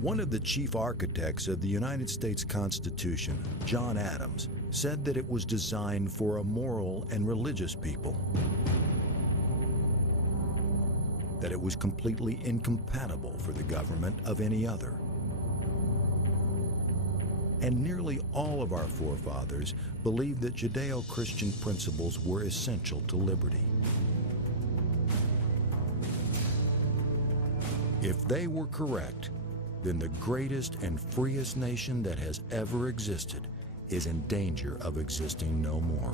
One of the chief architects of the United States Constitution, John Adams, said that it was designed for a moral and religious people, that it was completely incompatible for the government of any other. And nearly all of our forefathers believed that Judeo-Christian principles were essential to liberty. If they were correct, then the greatest and freest nation that has ever existed is in danger of existing no more.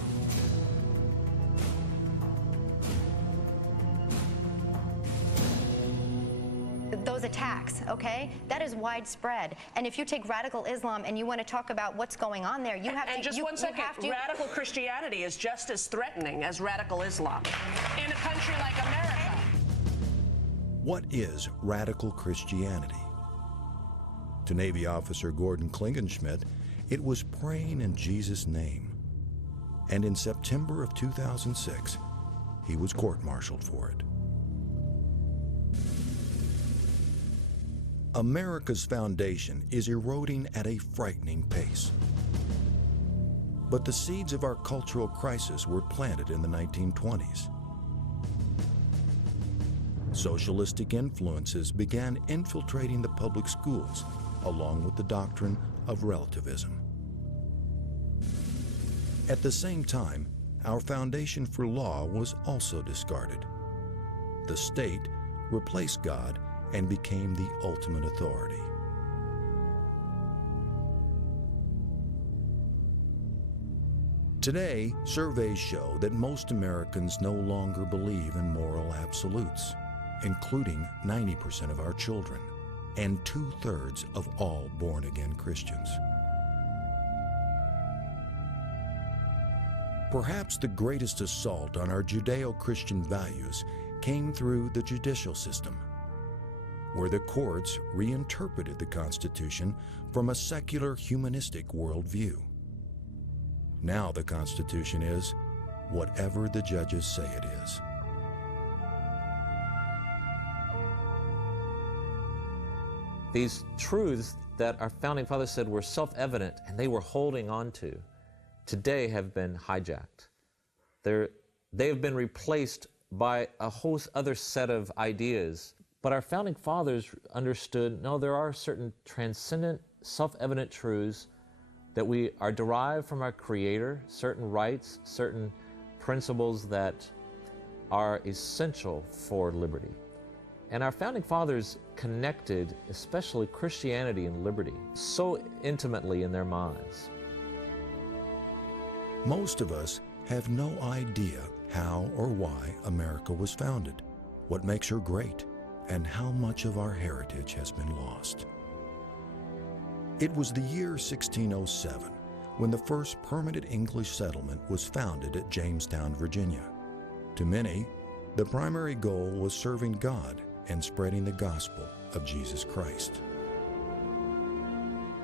Those attacks, okay, that is widespread. And if you take radical Islam and you want to talk about what's going on there, you have to... And just one second, radical Christianity is just as threatening as radical Islam in a country like America. What is radical Christianity? To Navy officer Gordon Klingenschmidt, it was praying in Jesus' name. And in September of 2006, he was court-martialed for it. America's foundation is eroding at a frightening pace. But the seeds of our cultural crisis were planted in the 1920s. Socialistic influences began infiltrating the public schools, along with the doctrine of relativism. At the same time, our foundation for law was also discarded. The state replaced God and became the ultimate authority. Today, surveys show that most Americans no longer believe in moral absolutes, including 90% of our children and 2/3 of all born-again Christians. Perhaps the greatest assault on our Judeo-Christian values came through the judicial system, where the courts reinterpreted the Constitution from a secular humanistic worldview. Now the Constitution is whatever the judges say it is. These truths that our founding fathers said were self-evident and they were holding on to, today have been hijacked. They have been replaced by a whole other set of ideas. But our founding fathers understood, no, there are certain transcendent, self-evident truths that we are derived from our Creator, certain rights, certain principles that are essential for liberty. And our founding fathers connected, especially Christianity and liberty, so intimately in their minds. Most of us have no idea how or why America was founded, what makes her great, and how much of our heritage has been lost. It was the year 1607 when the first permanent English settlement was founded at Jamestown, Virginia. To many, the primary goal was serving God and spreading the gospel of Jesus Christ.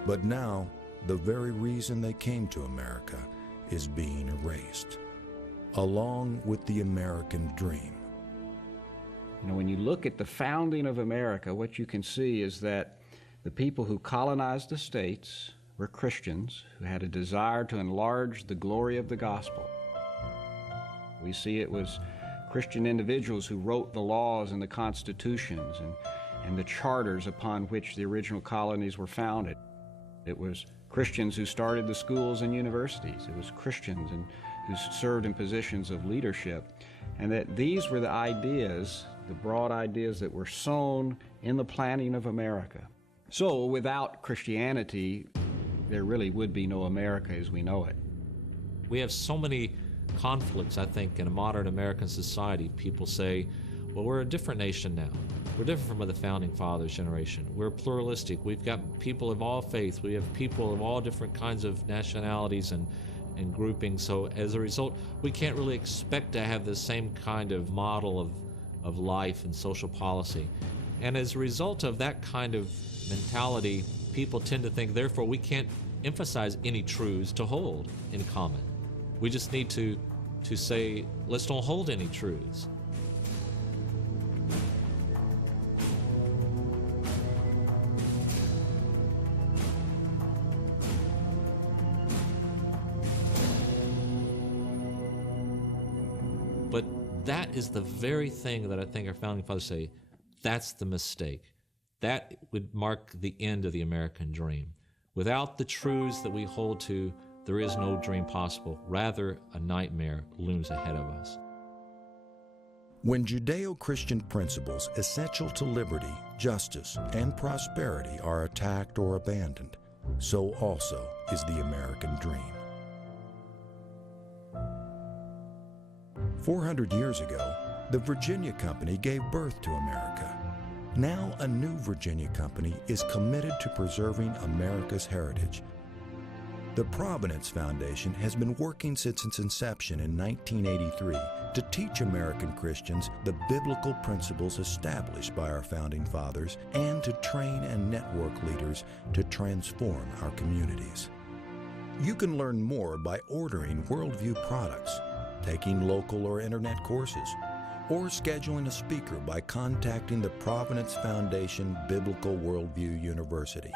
But now, the very reason they came to America is being erased, along with the American dream. You know, when you look at the founding of America, what you can see is that the people who colonized the states were Christians who had a desire to enlarge the glory of the gospel. We see it was Christian individuals who wrote the laws and the constitutions and the charters upon which the original colonies were founded. It was Christians who started the schools and universities. It was Christians who served in positions of leadership. And that these were the ideas, the broad ideas that were sown in the planning of America. So without Christianity, there really would be no America as we know it. We have so many conflicts, I think, in a modern American society. People say, well, we're a different nation now. We're different from the founding fathers' generation. We're pluralistic. We've got people of all faiths. We have people of all different kinds of nationalities and groupings. So as a result, we can't really expect to have the same kind of model of life and social policy. And as a result of that kind of mentality, people tend to think, therefore, we can't emphasize any truths to hold in common. We just need to say, let's don't hold any truths. But that is the very thing that I think our founding fathers say, that's the mistake. That would mark the end of the American dream. Without the truths that we hold to, there is no dream possible. Rather, a nightmare looms ahead of us. When Judeo-Christian principles essential to liberty, justice, and prosperity are attacked or abandoned, so also is the American dream. 400 years ago, the Virginia Company gave birth to America. Now, a new Virginia Company is committed to preserving America's heritage. The Providence Foundation has been working since its inception in 1983 to teach American Christians the biblical principles established by our founding fathers and to train and network leaders to transform our communities. You can learn more by ordering Worldview products, taking local or internet courses, or scheduling a speaker by contacting the Providence Foundation Biblical Worldview University.